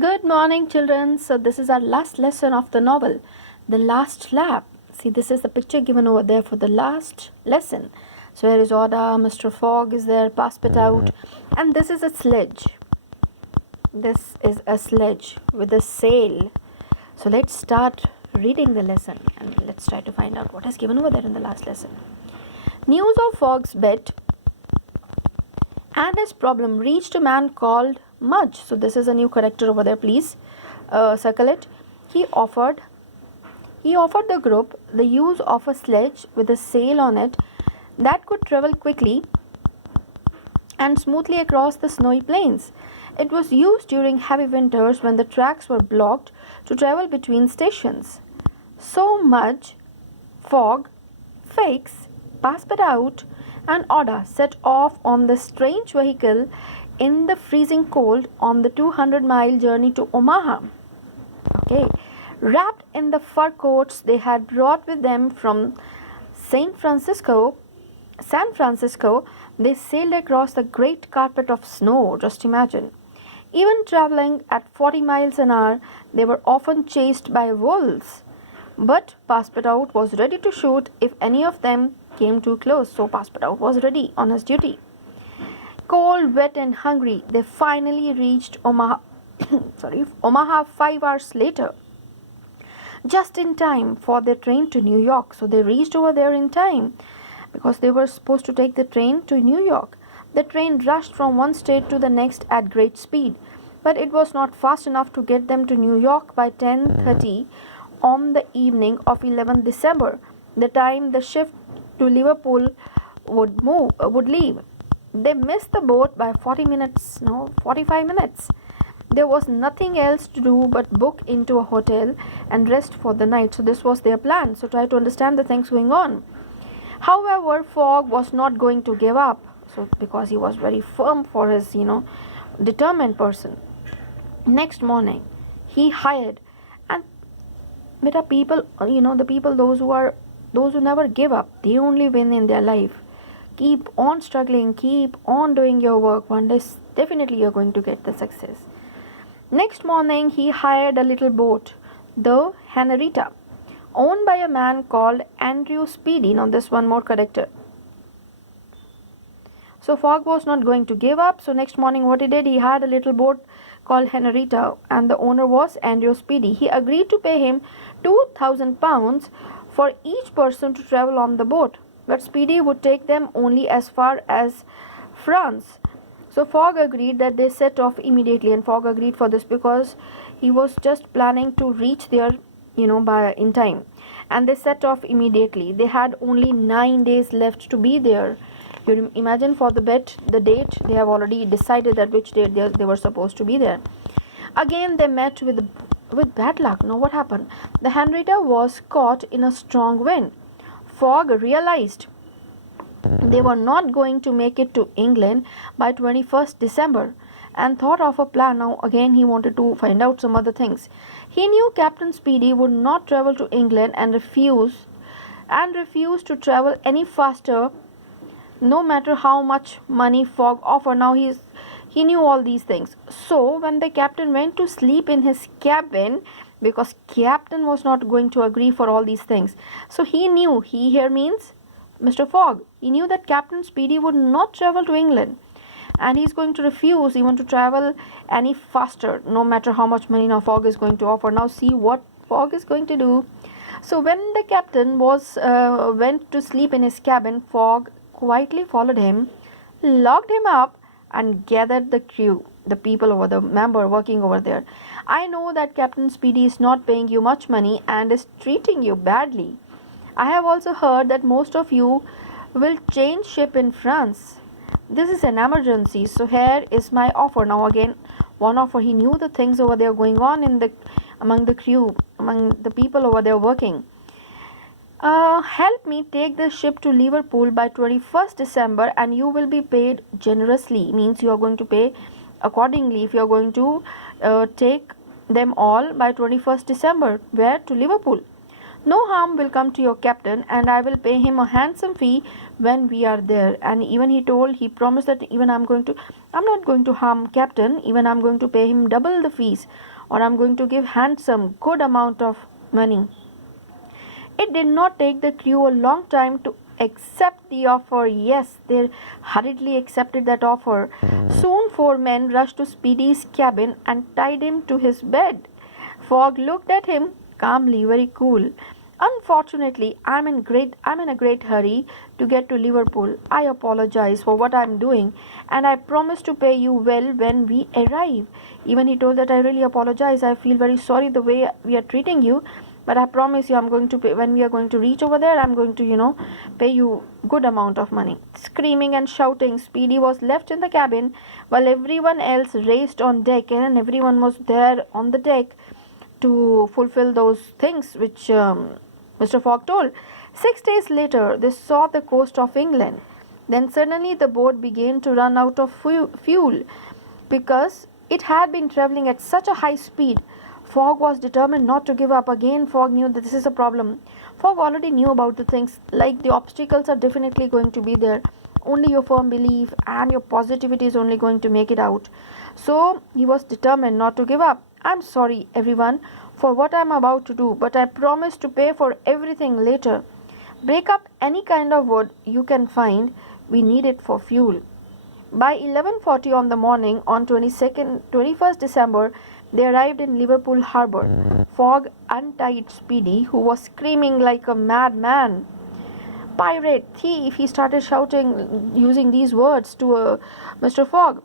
Good morning, children. So this is our last lesson of the novel, The Last Lap. See, this is the picture given over there for the last lesson. So here is Oda, Mr. Fogg is there, Passport out, and this is a sledge. This is a sledge with a sail. So let's start reading the lesson and let's try to find out what is given over there in the last lesson. News of Fogg's bet and his problem reached a man called Mudge. So this is a new character over there. Please circle it. He offered the group the use of a sledge with a sail on it that could travel quickly and smoothly across the snowy plains. It was used during heavy winters when the tracks were blocked to travel between stations. So Mudge, Fogg, Fix, Passepartout, and Oda set off on the strange vehicle in the freezing cold on the 200-mile journey to Omaha. Okay, wrapped in the fur coats they had brought with them from San Francisco, they sailed across the great carpet of snow. Just imagine. Even traveling at 40 miles an hour, they were often chased by wolves. But Passepartout was ready to shoot if any of them came too close. So Passepartout was ready on his duty. Cold, wet, and hungry, they finally reached Omaha. Omaha 5 hours later, just in time for their train to New York. So they reached over there in time because they were supposed to take the train to New York. The train rushed from one state to the next at great speed, but it was not fast enough to get them to New York by 10:30 on the evening of 11th December, the time the ship to Liverpool would leave. They missed the boat by 45 minutes. There was nothing else to do but book into a hotel and rest for the night. So this was their plan. So try to understand the things going on. However, Fogg was not going to give up. So because he was very firm for his, determined person. Next morning, he hired, and beta people, the people, those who never give up, they only win in their life. Keep on struggling, keep on doing your work. One day, definitely you're going to get the success. Next morning, he hired a little boat, the Henrietta, owned by a man called Andrew Speedy. Now, this one more character. So, Fogg was not going to give up. So, next morning, what he did, he had a little boat called Henrietta, and the owner was Andrew Speedy. He agreed to pay him £2,000 for each person to travel on the boat, but Speedy would take them only as far as France. So Fogg agreed that they set off immediately, and Fogg agreed for this because he was just planning to reach there, in time. And they set off immediately. They had only 9 days left to be there. You imagine, for the bet, the date, they have already decided that which date they were supposed to be there. Again, they met with bad luck. Now, what happened? The Henrietta was caught in a strong wind. Fogg realized they were not going to make it to England by 21st December and thought of a plan. Now, again, he wanted to find out some other things. He knew Captain Speedy would not travel to England and refused to travel any faster, no matter how much money Fogg offered. Now, he knew all these things. So when the captain went to sleep in his cabin, because captain was not going to agree for all these things, so he knew, he here means Mr. Fogg, he knew that Captain Speedy would not travel to England, and he's going to refuse even to travel any faster, no matter how much money now Fogg is going to offer. Now see what Fogg is going to do. So when the captain went to sleep in his cabin, Fogg quietly followed him, locked him up, and gathered the crew, the people over the member working over there. I know that Captain Speedy is not paying you much money and is treating you badly. I have also heard that most of you will change ship in France. This is an emergency, so here is my offer. Now again, one offer. He knew the things over there going on among the crew, among the people over there working. Help me take the ship to Liverpool by 21st December and you will be paid generously. Means you are going to pay accordingly if you are going to take them all by 21st December. Where? To Liverpool. No harm will come to your captain, and I will pay him a handsome fee when we are there. And even he promised that I'm not going to harm captain, even I'm going to pay him double the fees, or I'm going to give handsome, good amount of money. It did not take the crew a long time to accept the offer. Yes, they hurriedly accepted that offer. Soon 4 men rushed to Speedy's cabin and tied him to his bed. Fogg looked at him calmly, very cool. Unfortunately, I'm in a great hurry to get to Liverpool. I apologize for what I'm doing, and I promise to pay you well when we arrive. Even he told that I really apologize. I feel very sorry the way we are treating you, but I promise you I'm going to pay when we are going to reach over there. I'm going to, pay you good amount of money. Screaming and shouting, Speedy was left in the cabin while everyone else raced on deck, and everyone was there on the deck to fulfill those things which Mr. Fogg told. 6 days later, they saw the coast of England. Then suddenly the boat began to run out of fuel because it had been traveling at such a high speed. Fogg was determined not to give up. Again, Fogg knew that this is a problem. Fogg already knew about the things, like the obstacles are definitely going to be there. Only your firm belief and your positivity is only going to make it out. So he was determined not to give up. I'm sorry, everyone, for what I'm about to do, but I promise to pay for everything later. Break up any kind of wood you can find. We need it for fuel. By 11:40 on the morning on 21st December, they arrived in Liverpool harbour. Fogg untied Speedy, who was screaming like a madman. Pirate, thief, he started shouting using these words to Mr. Fogg.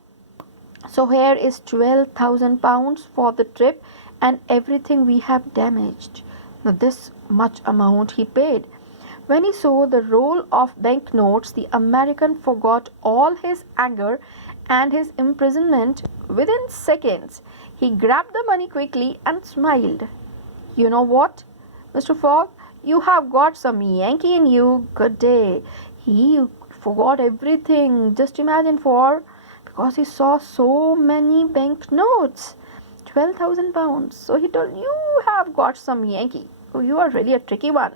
So here is £12,000 for the trip and everything we have damaged. Now this much amount he paid. When he saw the roll of banknotes, the American forgot all his anger and his imprisonment within seconds. He grabbed the money quickly and smiled. You know what, Mr. Fogg? You have got some Yankee in you. Good day. He forgot everything. Just imagine, because he saw so many banknotes. £12,000. So he told, you have got some Yankee. Oh, you are really a tricky one.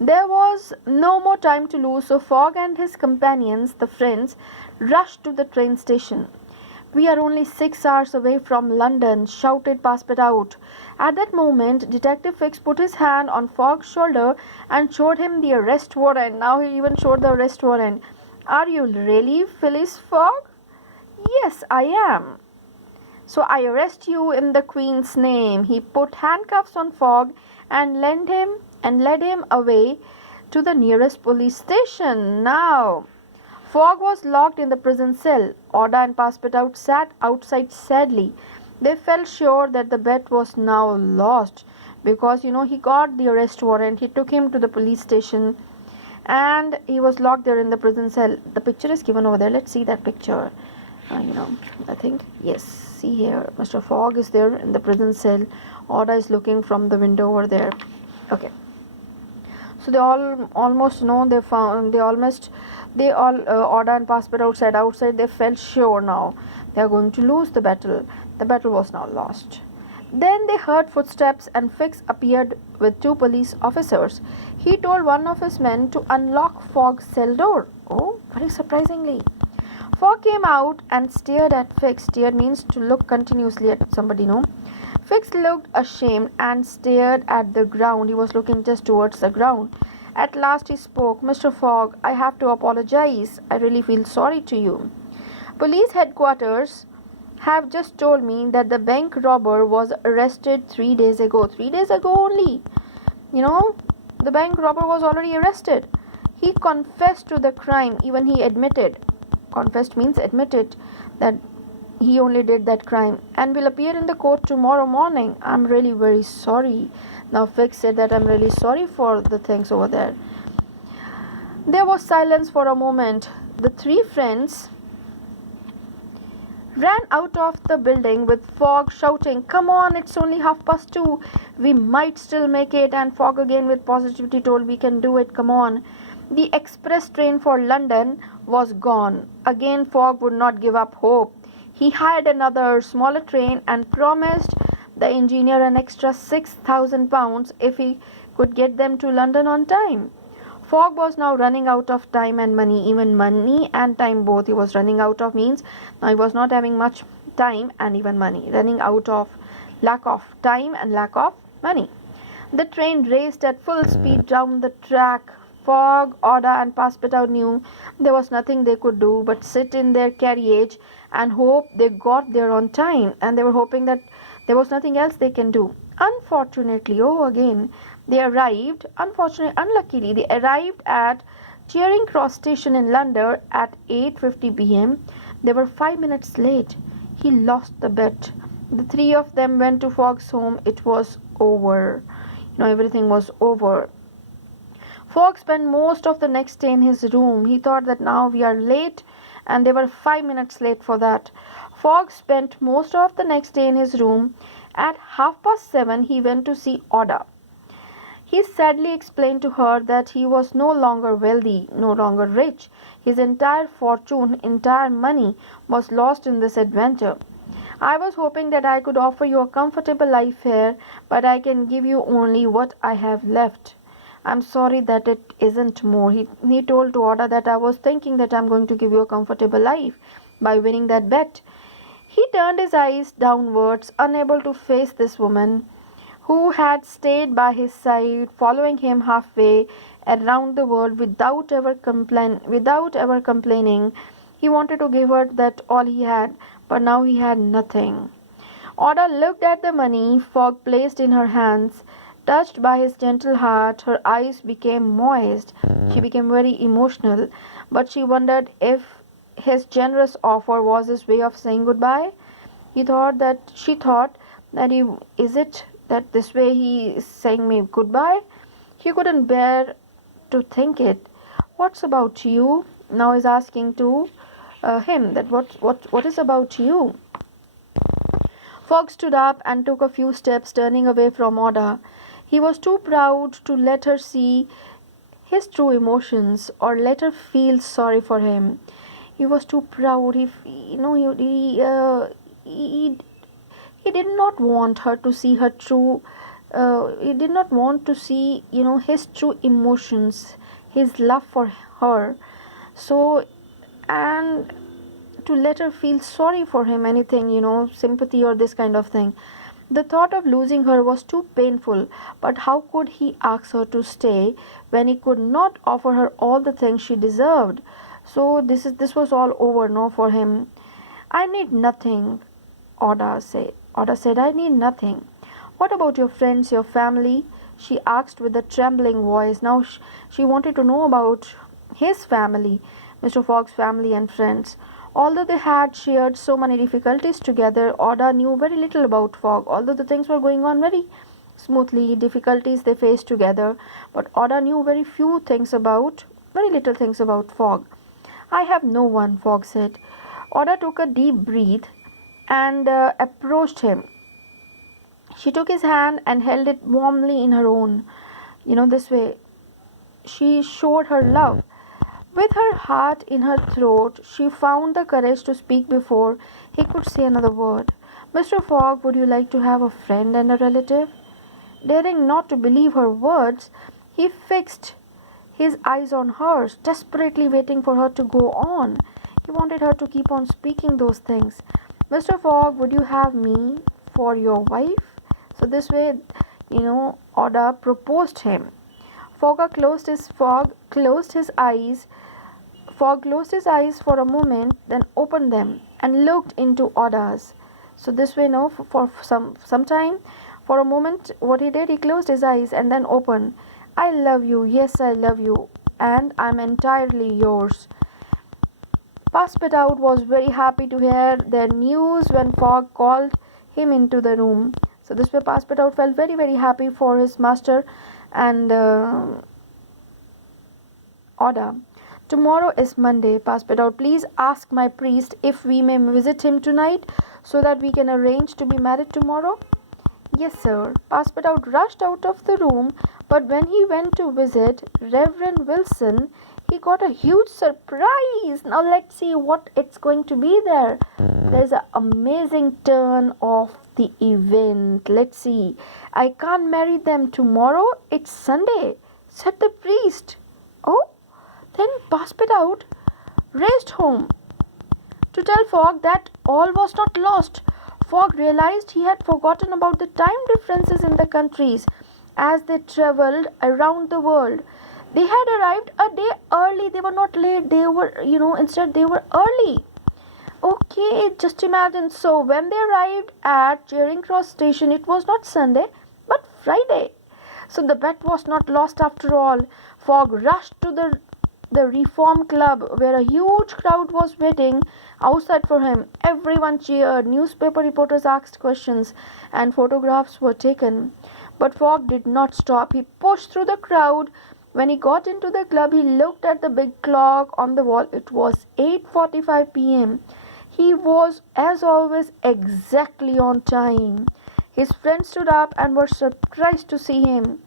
There was no more time to lose, so Fogg and his companions, the friends, rushed to the train station. We are only 6 hours away from London, shouted Passepartout. At that moment, Detective Fix put his hand on Fogg's shoulder and showed him the arrest warrant. Now he even showed the arrest warrant. Are you really Phileas Fogg? Yes, I am. So I arrest you in the Queen's name. He put handcuffs on Fogg and led him away to the nearest police station. Now, Fogg was locked in the prison cell. Oda and Passepartout sat outside sadly. They felt sure that the bet was now lost because, he got the arrest warrant. He took him to the police station and he was locked there in the prison cell. The picture is given over there. Let's see that picture. I think, yes, see here, Mr. Fogg is there in the prison cell. Oda is looking from the window over there. Okay. So they all almost know Oda and Passepartout said outside they felt sure now they are going to lose the battle. The battle was now lost. Then they heard footsteps and Fix appeared with 2 police officers. He told one of his men to unlock Fogg's cell door. Oh, very surprisingly. Fogg came out and stared at Fix. Stare means to look continuously at somebody, no? Fix looked ashamed and stared at the ground. He was looking just towards the ground. At last he spoke. Mr. Fogg, I have to apologize. I really feel sorry to you. Police headquarters have just told me that the bank robber was arrested 3 days ago. 3 days ago only. The bank robber was already arrested. He confessed to the crime. Even he admitted. Confessed means admitted that he only did that crime and will appear in the court tomorrow morning. I'm really very sorry. Now Fix said that I'm really sorry for the things over there. There was silence for a moment. The 3 friends ran out of the building with Fogg shouting, come on, it's only 2:30. We might still make it. And Fogg again with positivity told, we can do it, come on. The express train for London was gone. Again Fogg would not give up hope. He hired another smaller train and promised the engineer an extra £6,000 if he could get them to London on time. Fogg was now running out of time and money, even money and time both. He was running out of means now he was not having much time and even money. Running out of lack of time and lack of money. The train raced at full speed down the track. Fogg, Oda, and Passepartout knew there was nothing they could do but sit in their carriage and hope they got there on time. And they were hoping that there was nothing else they can do. Unfortunately, unluckily, they arrived at Charing Cross station in London at 8:50 p.m. They were 5 minutes late. He lost the bet. The three of them went to Fogg's home. It was over. Everything was over. Fogg spent most of the next day in his room. He thought that now we are late, and they were 5 minutes late for that. Fogg spent most of the next day in his room. At 7:30, he went to see Oda. He sadly explained to her that he was no longer wealthy, no longer rich. His entire fortune, entire money was lost in this adventure. I was hoping that I could offer you a comfortable life here, but I can give you only what I have left. I'm sorry that it isn't more. He told to Oda that I was thinking that I'm going to give you a comfortable life by winning that bet. He turned his eyes downwards, unable to face this woman who had stayed by his side, following him halfway around the world without ever complaining. He wanted to give her that all he had, but now he had nothing. Oda looked at the money Fogg placed in her hands. Touched by his gentle heart, her eyes became moist. She became very emotional, but she wondered if his generous offer was his way of saying goodbye. She thought that is it that this way he is saying me goodbye? She couldn't bear to think it. What's about you? Now is asking to him that what is about you? Fogg stood up and took a few steps, turning away from Oda. He was too proud to let her see his true emotions or let her feel sorry for him. He was too proud. He did not want her to see her true. He did not want to see his true emotions, his love for her. So, and to let her feel sorry for him, anything, sympathy or this kind of thing. The thought of losing her was too painful, but how could he ask her to stay when he could not offer her all the things she deserved? So this was all over, no, for him. I need nothing, Oda said. Oda said, I need nothing. What about your friends, your family? She asked with a trembling voice. Now she wanted to know about his family, Mr. Fogg's family and friends. Although they had shared so many difficulties together, Oda knew very little about Fogg. Although the things were going on very smoothly, difficulties they faced together, but Oda knew very little things about Fogg. I have no one, Fogg said. Oda took a deep breath and approached him. She took his hand and held it warmly in her own. This way she showed her love. With her heart in her throat, she found the courage to speak before he could say another word. Mr. Fogg, would you like to have a friend and a relative? Daring not to believe her words, he fixed his eyes on hers, desperately waiting for her to go on. He wanted her to keep on speaking those things. Mr. Fogg, would you have me for your wife? So this way, Oda proposed him. Fogg closed his eyes for a moment, then opened them and looked into Oda's. So this way, for some time, for a moment, what he did, he closed his eyes and then opened. I love you, yes, I love you, and I'm entirely yours. Passepartout was very happy to hear their news when Fogg called him into the room. So this way, Passepartout felt very, very happy for his master and Oda. Tomorrow is Monday, Passepartout. Please ask my priest if we may visit him tonight so that we can arrange to be married tomorrow. Yes, sir. Passepartout rushed out of the room, but when he went to visit Reverend Wilson, he got a huge surprise. Now let's see what it's going to be there. There's an amazing turn of the event. Let's see. I can't marry them tomorrow. It's Sunday, said the priest. Oh, then Passepartout raced home to tell Fogg that all was not lost. Fogg realized he had forgotten about the time differences in the countries as they travelled around the world. They had arrived a day early. They were not late. They were, instead they were early. Okay, just imagine. So when they arrived at Charing Cross station, it was not Sunday, but Friday. So the bet was not lost after all. Fogg rushed to the Reform Club, where a huge crowd was waiting outside for him. Everyone cheered, newspaper reporters asked questions, and photographs were taken. But Fogg did not stop. He pushed through the crowd. When he got into the club, he looked at the big clock on the wall. It was 8:45 p.m. He was, as always, exactly on time. His friends stood up and were surprised to see him.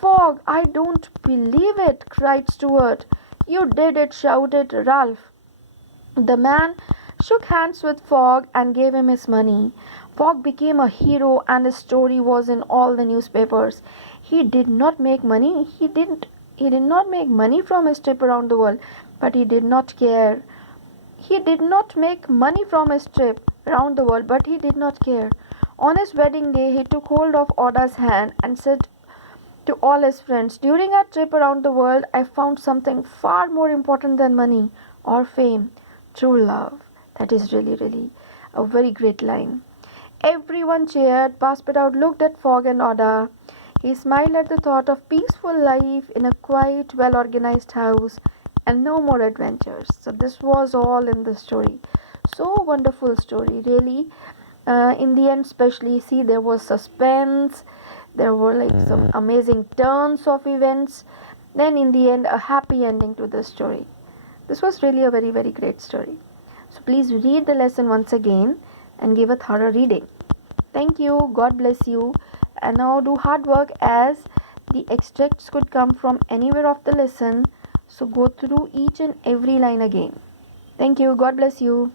"Fogg, I don't believe it," cried Stuart. "You did it," shouted Ralph. The man shook hands with Fogg and gave him his money. Fogg became a hero and his story was in all the newspapers. He did not make money. He did not make money from his trip around the world, but he did not care. He did not make money from his trip around the world, but he did not care. On his wedding day, he took hold of Oda's hand and said to all his friends, "During our trip around the world, I found something far more important than money or fame, true love." That is really, really a very great line. Everyone cheered. Passepartout looked at Fogg and Oda. He smiled at the thought of peaceful life in a quiet, well-organized house and no more adventures. So this was all in the story. So wonderful story, really. In the end, especially, see, there was suspense. There were like some amazing turns of events. Then in the end, a happy ending to the story. This was really a very, very great story. So please read the lesson once again and give a thorough reading. Thank you. God bless you. And now do hard work, as the extracts could come from anywhere of the lesson. So go through each and every line again. Thank you. God bless you.